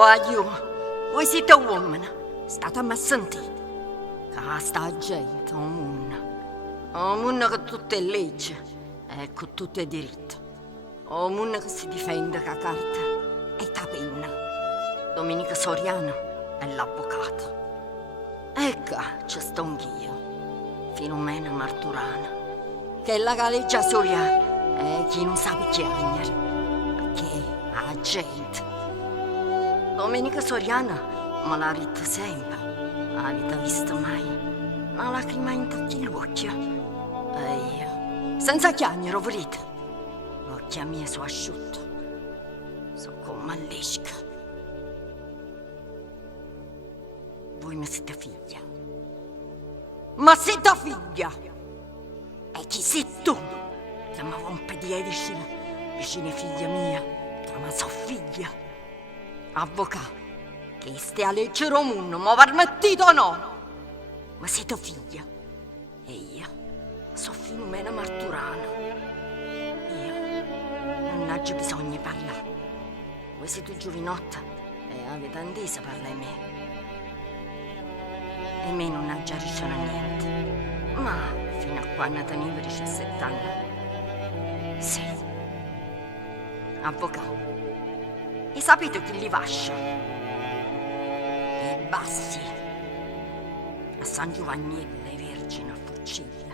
Voglio, voi siete uomini, statemi a sentire. Che sta gente, un mondo che tutto è legge e con tutto è diritto. Un mondo che si difende con la carta e la penna. Domenica Soriano è l'avvocato. Ecco, ci sto anch'io, Filomena Marturana, che è la galleggia soia e chi non sa pigliare, perché la gente. Domenica Soriana me l'ha detto sempre, avete visto mai una lacrima in tutti gli occhi? E io, senza chiagnere, volete? L'occhio mio sono asciutto, sono come l'esca. Voi mi siete figlia. Ma siete figlia! E chi sei tu? Che mi rompe di vicino figlia mia, che mi so figlia. Avvocato, che stai a leggere un mondo, ma permettito o no? Ma siete figlia. E io sono Filomena Marturana. Io non ho bisogno di parlare. Voi siete giovinotta e avete inteso parlare di me. E me non ha già riuscito a niente. Ma fino a quando tenevo 17 anni. Sì. Avvocato. E sapete chi li vascia? I bassi. A San Giovannello, le Vergine a Fuciglia,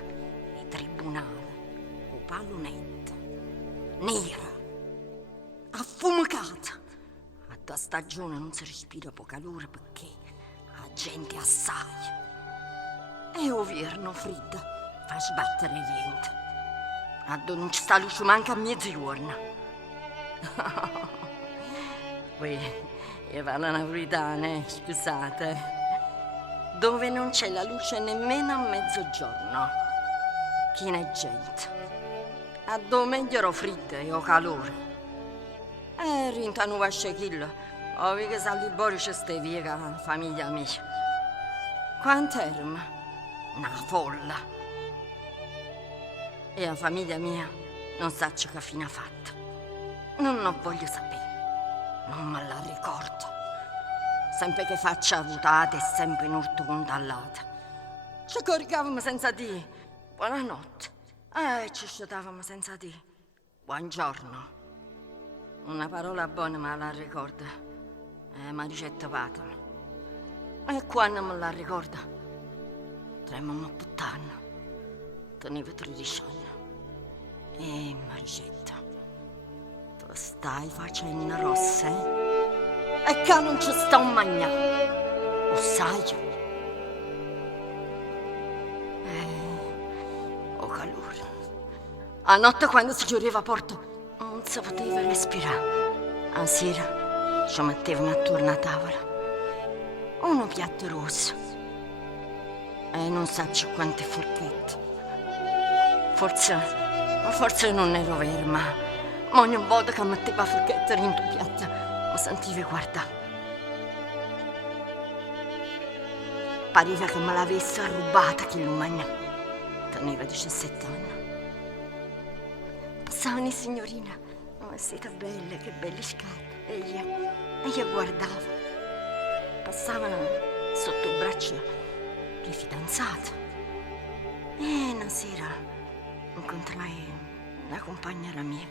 i tribunali, o palunetta, nera, affumicata. A tua stagione non si respira poca calore perché la gente assai. E ovierno freddo fa sbattere niente. A dove non ci sta luce manca a mezzogiorno. Poi, io parlo napoletano, scusate. Dove non c'è la luce nemmeno a mezzogiorno. Chi ne è gente? A dove meglio ero freddo e ho calore. E rintano vasce chillo. Ovvio che salli fuori c'è ste vie con la famiglia mia. Quant'erano? Una folla. E la famiglia mia non sa ciò che fine ha fatto. Non voglio sapere. Non me la ricordo. Sempre che faccia vuotate e sempre in urto contallata. Ci coricavamo senza dire buonanotte. E ci sciotavamo senza dire buongiorno. Una parola buona me la ricorda. Ma ricetta patana. E quando me la ricorda, tremamo puttana. Tenevo 13 anni. E Maricetta, tu stai facendo rosse? E che non ci sta un magnà. Lo sai? Oh calore. A notte quando si chiudeva la porta non si poteva respirare. A sera ci mettevamo attorno a tavola. Uno piatto rosso. E non so quante forchette. Forse non ero vera, ma ogni volta che metteva la forchetta in tuo piatto mi sentivo guardare. Pareva che me l'avesse rubata chi lo mangiava. Teneva 17 anni. Passavano signorina, ma siete belle, che belle scarpe. E io guardavo. Passavano sotto il braccio le fidanzate. E una sera incontrai una compagna mia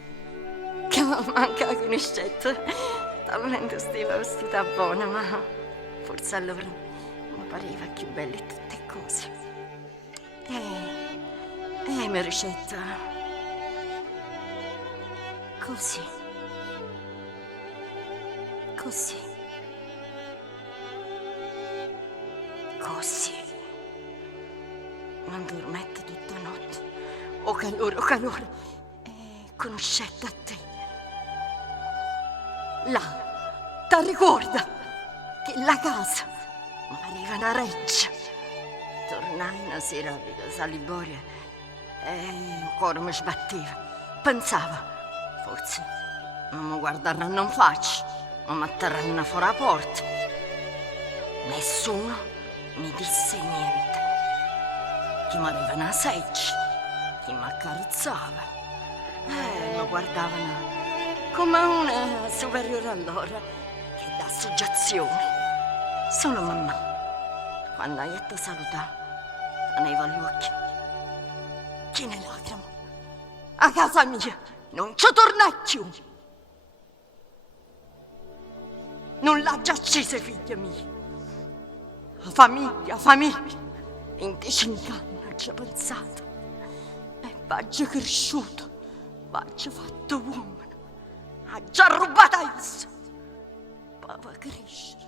che manca la conoscetta. Talmente stava vestita buona, ma forse allora mi pareva più belle tutte cose. E mi ricetta così. Non dormette tutta notte. Oh calore. Conoscetta a te. Là, ti ricorda che la casa mi pareva una reggia. Tornai una sera a Casa Liboria e il cuore mi sbatteva. Pensavo, forse non mi guarderanno in faccia, mi metteranno fuori la porta. Nessuno mi disse niente. Chi mi aveva una seggiola, chi mi accarezzava. Mi guardavano come una superiore a loro, che L'associazione. Solo mamma, quando hai detto salutare, teneva gli occhi. Chi ne lacrimo? A casa mia non ci torna più. Non l'ha già accesa, figlia mia. La famiglia. In 5 anni non ci ho pensato. E v'aggia cresciuto, v'aggia fatto uomo. Ha già rubato a esso. Poi va a crescere.